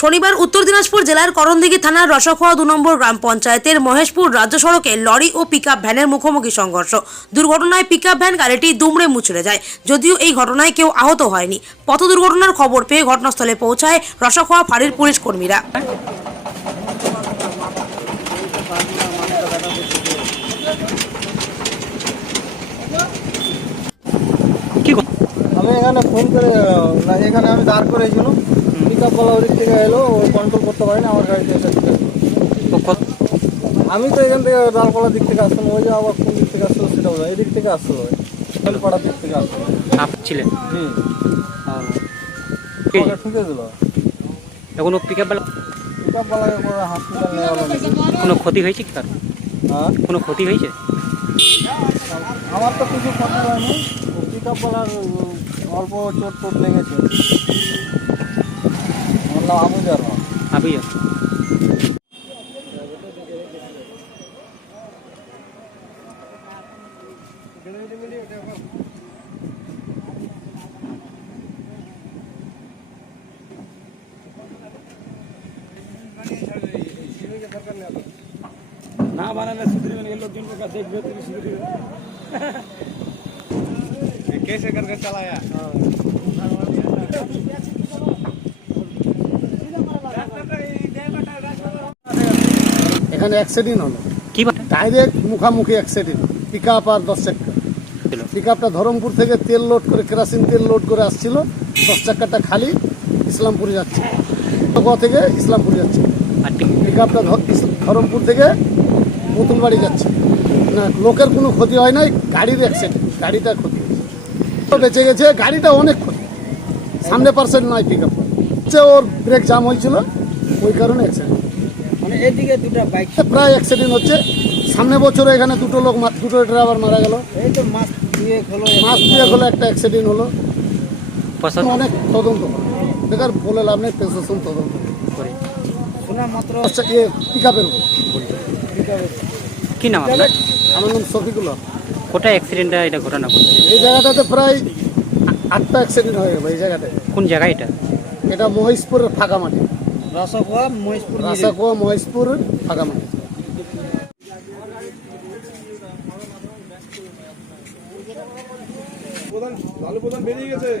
শনিবার উত্তর দিনাজপুর জেলার করণদিঘি থানার রসাখোয়া 2 নম্বর গ্রাম পঞ্চায়েতের মহেশপুর রাজ্য সড়কে লরি ও পিকআপ ভ্যানের মুখোমুখি সংঘর্ষ। দুর্ঘটনায় পিকআপ ভ্যান গাড়িটি দুমড়ে মুচড়ে যায়। যদিও এই ঘটনায় কেউ আহত হয়নি। পথ দুর্ঘটনার খবর পেয়ে ঘটনাস্থলে পৌঁছায় রসাখোয়া ফাঁড়ির পুলিশ কর্মীরা। আমি এখানে ফোন করে এখানে আমি দাঁড় করেছিলাম, পিকআপ বলা ওদিক থেকে এলো, ও কন্ট্রোল করতে পারিনি, আমার গাড়িতে এসে আমি তো এখান থেকে ডালপাড়ার দিক থেকে আসলাম, ওই যে আবার কোন দিক থেকে আসলো সেটা বলো, এই দিক থেকে আসলো, ডালপাড়ার দিক থেকে আসলো। ছিলেন ঠুকে দিল। এখনো পিকআপ বালাকে করে হসপিটাল নেওয়া হলো নাকি? কোনো ক্ষতি হয়েছে কি তার? হ্যাঁ, কোনো ক্ষতি হয়েছে? আমার তো কিছু ক্ষতি হয়নি, পিকআপ বলার অল্প চোট টোট লেগেছে। আমার নাম আবুজার। আবিয়া না বানালে সুধরিবেন, লোকজন দেখবে তুমি সুধরিবে कैसे कर कर चलाया। এখানে অ্যাক্সিডেন্ট হলো, কি ডাইরেক্ট মুখামুখি অ্যাক্সিডেন্ট, পিকআপ আর 10 চাকা। পিকআপটা ধরমপুর থেকে তেল লোড করে, কেরাসিন তেল লোড করে আসছিল, 10 চাকাটা খালি ইসলামপুরে যাচ্ছে, গোয়া থেকে ইসলামপুরে যাচ্ছে। পিকআপটা ধরমপুর থেকে পুতুলবাড়ি যাচ্ছে। না, লোকের কোনো ক্ষতি হয় নাই, গাড়ির অ্যাক্সিডেন্ট, গাড়িটা ক্ষতি হয়েছে, বেঁচে গেছে। গাড়িটা অনেক ক্ষতি, সামনে পার্সেন্ট নয় পিকআপ, ওর ব্রেক জাম হয়েছিল, ওই কারণে অ্যাক্সিডেন্ট। মানে এদিকে দুটো বাইক প্রায় অ্যাক্সিডেন্ট হচ্ছে। সামনে বছর এখানে দুটো ড্রাইভার মারা গেল, এই তো মাস দিয়ে হলো একটা অ্যাক্সিডেন্ট হলো। প্রশাসন অনেক তদন্ত বেকার বলে লাভ নেই, প্রশাসন তদন্ত করে শোনা মাত্র পিকআপের উপর। কি নাম আপনার? আমার নাম শফিকুল্লাহ। কোথায় অ্যাক্সিডেন্টটা এটা ঘটনা ঘটছে? এই জায়গাটাতে প্রায় 8টা অ্যাক্সিডেন্ট হয়ে গেল এই জায়গাটায়। কোন জায়গা এটা? এটা মহেশপুরের ফাঁকা মাটি, রাসাখোয়া মহেশপুর। রাসাখোয়া মহেশপুর ফাঁকা মাটি। প্রধান বেরিয়ে গেছে।